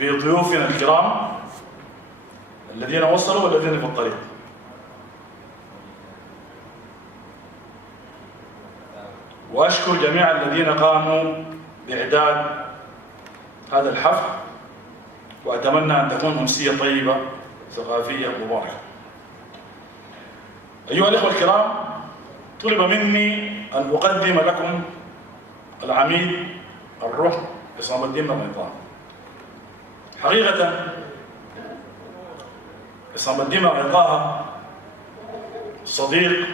بضيوفنا الكرام الذين وصلوا والذين في الطريق. وأشكر جميع الذين قاموا بإعداد هذا الحفل، وأتمنى أن تكون أمسية طيبة ثقافية مباركة. أيها الإخوة الكرام، طلب مني أن أقدم لكم العميد الروح عصام الدين مرغنطاء. حقيقة عصام الدين مرغنطاء صديق،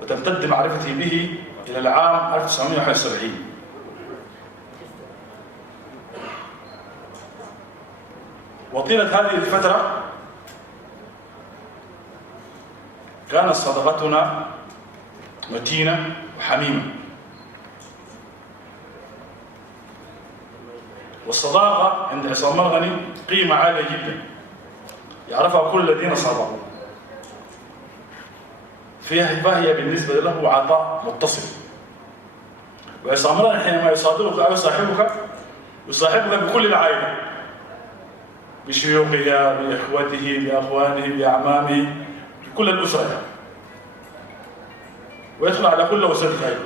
وتمتد معرفتي به إلى العام 1971. وطيلة هذه الفترة كانت صداقتنا متينة وحميمة، والصداقة عند عصام مرغني قيمة عالية جدا يعرفها كل الذين صادقوا، فهي بالنسبة له عطاء متصل. وعصام مرغني حينما يصادقك أو يصاحبك بكل العائلة، بشيوخها، بإخوته، بأخوانه، بأعمامه، بكل الأسرة، ويدخل على كل أسرته أيضا.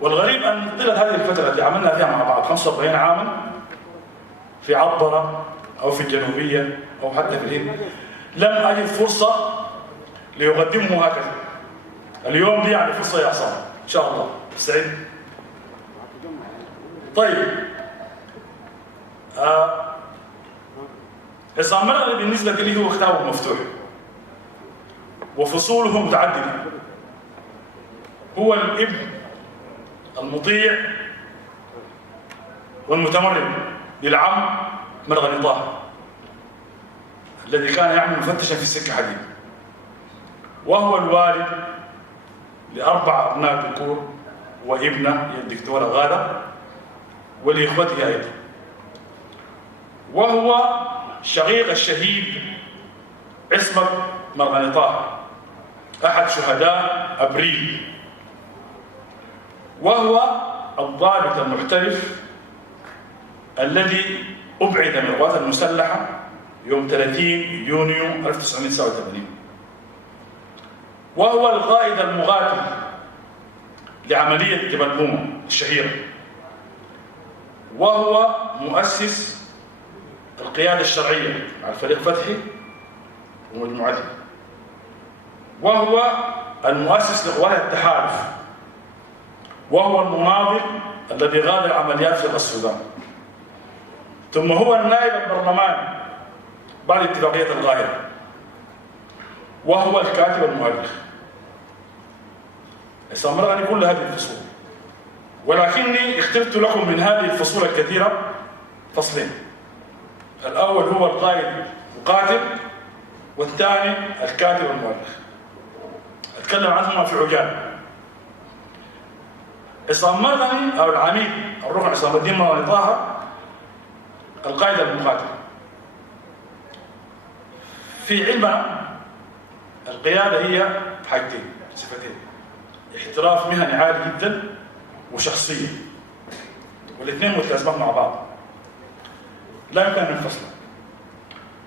والغريب أن طيلة هذه الفترة التي عملنا فيها مع بعض 45 عاما في عبرة أو في الجنوبية أو حتى في الهند، لم أجد فرصة ليقدمه هكذا. اليوم دي يعني فرصة يا عصام، إن شاء الله سعيد. طيب، عصام مرغني بالنسبة لي هو كتابه مفتوح وفصوله متعددة. هو الابن المطيع والمتمرد للعم مرغني طه الذي كان يعمل مفتشا في السكة حديد، وهو الوالد لأربع أبناء ذكور وابنة الدكتورة غادة ولإخوتها أيضا، وهو شقيق الشهيد عصمت مرغني طه أحد شهداء أبريل، وهو الضابط المحترف الذي أبعد من القوات المسلحة يوم 30 يونيو 1989، وهو القائد المقاتل لعملية جبل بوما الشهيرة، وهو مؤسس القيادة الشرعية مع الفريق فتحي ومجموعته، وهو المؤسس لقوات التحالف، وهو المناضل الذي غاد العمليات في السودان، ثم هو النائب البرلماني بعد اتفاقية القاهرة، وهو الكاتب المؤرخ. عصام مرغني كل هذه الفصول، ولكني اخترت لكم من هذه الفصول الكثيرة فصلين. الأول هو القائد مقاتل، والثاني الكاتب المؤرخ. أتكلم عنهما في عجالة. عصام مرغني أو العميد الروح عصام الدين مرغني طه القائد المقاتل. في علمنا القيادة هي حاجتين، صفتين: احتراف مهني عالي جدا وشخصية، والاثنين متلازمات مع بعض لا يمكن أن ينفصلوا،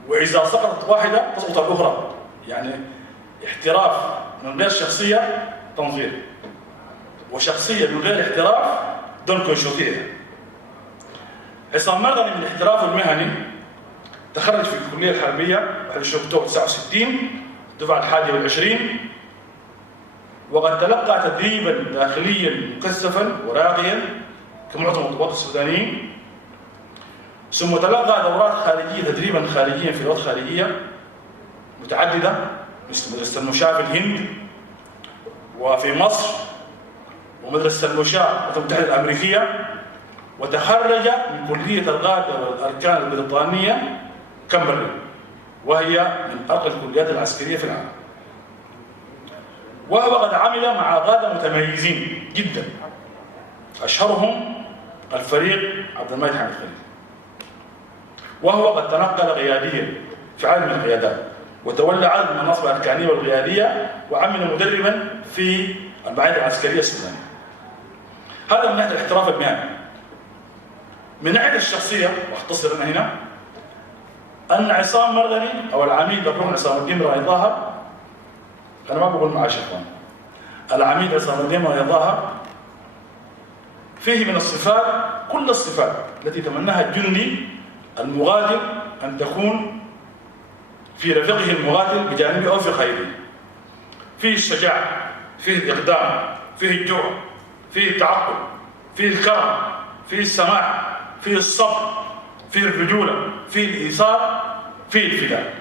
وإذا سقطت واحدة تسقط الأخرى. يعني احتراف من غير شخصية تنظير، وشخصية من غير احتراف دون كونشوتير. عصام مرغني من الاحتراف المهني تخرج في الكلية الحربية 21 أكتوبر 69 دفعة 21، وقد تلقى تدريبا داخليا مكثفا وراقيا كمعظم الضباط السودانيين، ثم تلقى دورات خارجية تدريبا خارجيا في دورات خارجية متعددة مثل مدرسة المشاة في الهند وفي مصر ومدرسة المشاة في المتحدة الأمريكية، وتخرج من كلية الغادة والأركان البريطانية كامبرلي، وهي من أرقى الكليات العسكرية في العالم. وهو قد عمل مع غادة متميزين جدا، أشهرهم الفريق عبد المجيد حامد خليل، وهو قد تنقل قياديا في عدد من القيادات، وتولى عدد من المناصب الأركانية والقيادية، وعمل مدربا في المعاهد العسكرية السودانية. هذا من ناحية الاحتراف المهني. من ناحية الشخصية، واختصر أنا هنا، أن عصام مرغني أو العميد الروح عصام الدين رأي ظاهر، أنا ما بقول معاه شيخوان، العميد عصام الدين رأي ظاهر فيه من الصفات كل الصفات التي تمناها الجندي المغادر أن تكون في رفيقه المغادر بجانبه أو في خيره. فيه الشجاعة، فيه الإقدام، فيه الجوع، فيه التعقل، فيه الكرم، فيه السماح، فيه الصبر، فيه الرجولة، فيه الإيثار، فيه الفداء.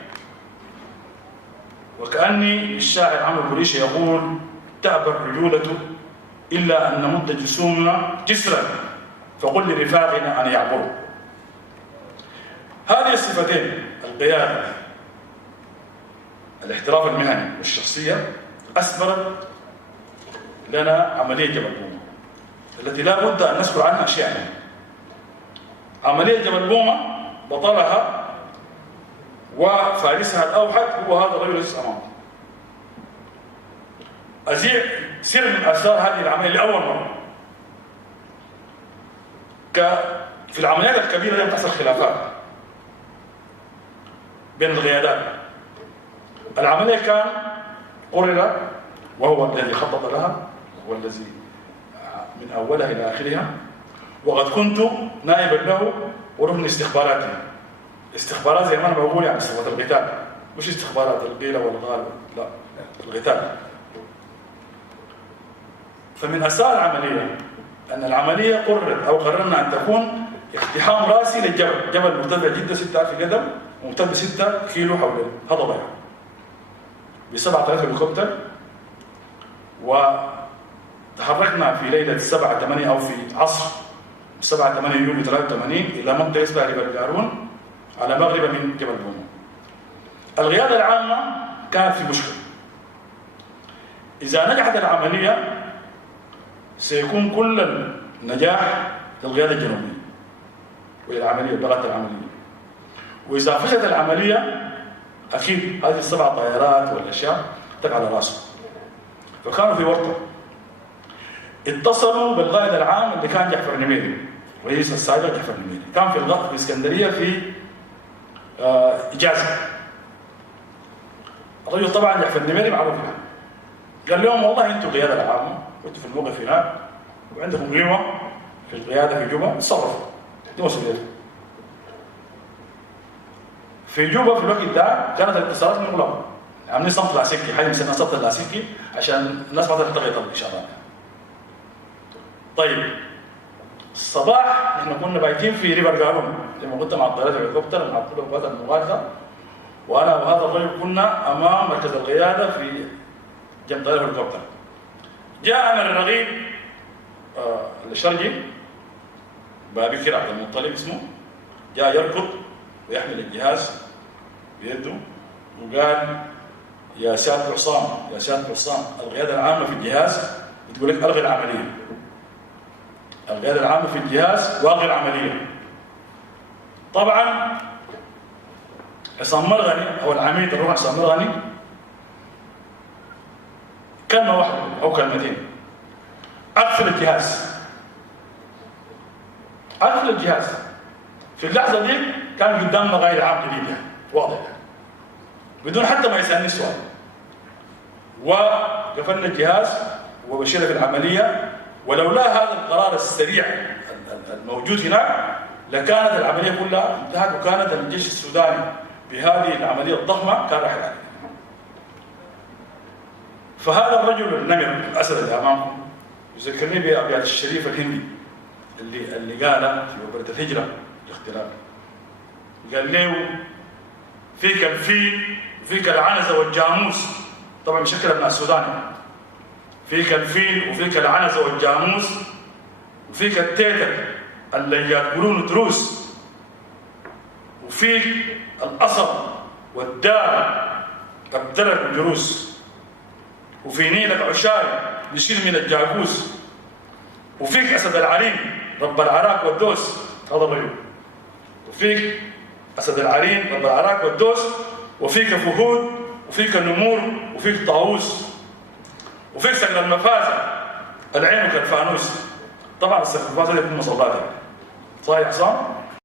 وكأني الشاعر عمرو قريشي يقول: تأبى الرجولة إلا أن نمد جسومنا جسرا فقل لرفاقنا أن يعبروا. هذه الصفتين، القيادة، الاحتراف المهني والشخصية، أثمرت لنا عملية جبل بوما التي لا بد أن نذكر عنها أشياء. عملية جبل بوما بطلها وفارسها الأوحد هو هذا الرجل الذي أمامه. أزيع سر من أسرار هذه العملية لأول مرة. في العمليات الكبيرة دي تحصل خلافات بين القيادات. العملية كان قرر وهو الذي خطط لها والذي من أولها إلى آخرها، وقد كنت نائبا له وركن استخباراتي. استخبارات زي ما أنا بقول يعني استخبارات القتال، مش استخبارات القيلة والغال، لا، القتال. فمن أسرار العملية أن العملية قررنا أن تكون اقتحام راسي للجبل، جبل مرتفع جدا 6000 قدم وممتد 6 كيلو حول هضبة ب7 هليكوبتر. وتحركنا في ليلة 7/8 أو في عصر 7/8 يوليو 83 إلى منطقة اسمها ريبر قارون على مغرب من جبل بوما. القيادة العامة كانت في مشكلة. إذا نجحت العملية سيكون كل النجاح للقيادة الجنوبية والعملية بلغة العملية. وإذا فشلت العملية أكيد هذه ال7 طائرات والأشياء تقع على راسه. فكانوا في ورطة. اتصلوا بالقائد العام اللي كان جعفر النميري، رئيس السابق جعفر النميري، كان في اسكندرية في إجازة. الرجل طبعا جعفر النميري معروف له. قال لهم: والله أنتم القيادة العامة وأنتم في الموقف هناك وعندكم قيمة في القيادة في جوبا، تصرفوا دي مسؤوليتكم. في جوبا في الوقت ده كانت الاتصالات مغلقة، عاملين صمت لاسلكي، حاجة مسمينها صمت اللاسلكي عشان الناس ما تلتقط الإشارات. طيب الصباح نحن كنا بايتين في ريبر قارون زي ما قلت مع الطائرات الهليكوبتر مع كل القوات المغادرة، وأنا وهذا الرجل كنا أمام مركز القيادة في جنب طائرة الهليكوبتر. جاءنا الرغيب الشرقي بابكر عبد المطلب اسمه، جاء يركض ويحمل الجهاز بيده وقال: يا سيادة عصام، يا سيادة عصام، القيادة العامة في الجهاز بتقول لك ألغي العملية. القيادة العامة في الجهاز وألغي العملية. طبعا عصام مرغني أو العميد الروح عصام مرغني كلمة واحدة أو كلمتين: أقفل الجهاز. أقفل الجهاز. في اللحظة دي كان قدامنا قائد عام جديد واضح بدون حتى ما يسألني سؤال، وقفلنا الجهاز وبشرنا في العملية. ولولا هذا القرار السريع الموجود هناك لكانت العملية كلها انتهت، وكانت الجيش السوداني بهذه العملية الضخمة كان راح يعاني. فهذا الرجل النمر الأسد اللي أمامكم يذكرني بأبيات الشريف الهندي اللي قالها في مباراة الهجرة الاختلاف. قال له: فيك الفيل وفيك العنزة والجاموس، طبعا بشكل ابناء السودان، فيك الفيل وفيك العنزة والجاموس وفيك التيتك اللي يأكلون دروس، وفيك الأصل والدار الدرك والجروس، وفي نيلك عشاري يشيل من الجاكوس، وفيك أسد العرين رب العراك والدوس، هذا الرجل، وفيك أسد العرين رب العراك والدوس، وفيك فهود وفيك النمور وفيك طاووس، وفيك سقل المفازة العين كالفانوس. طبعا السقل المفازة يكون مصلاتها صح يا عصام؟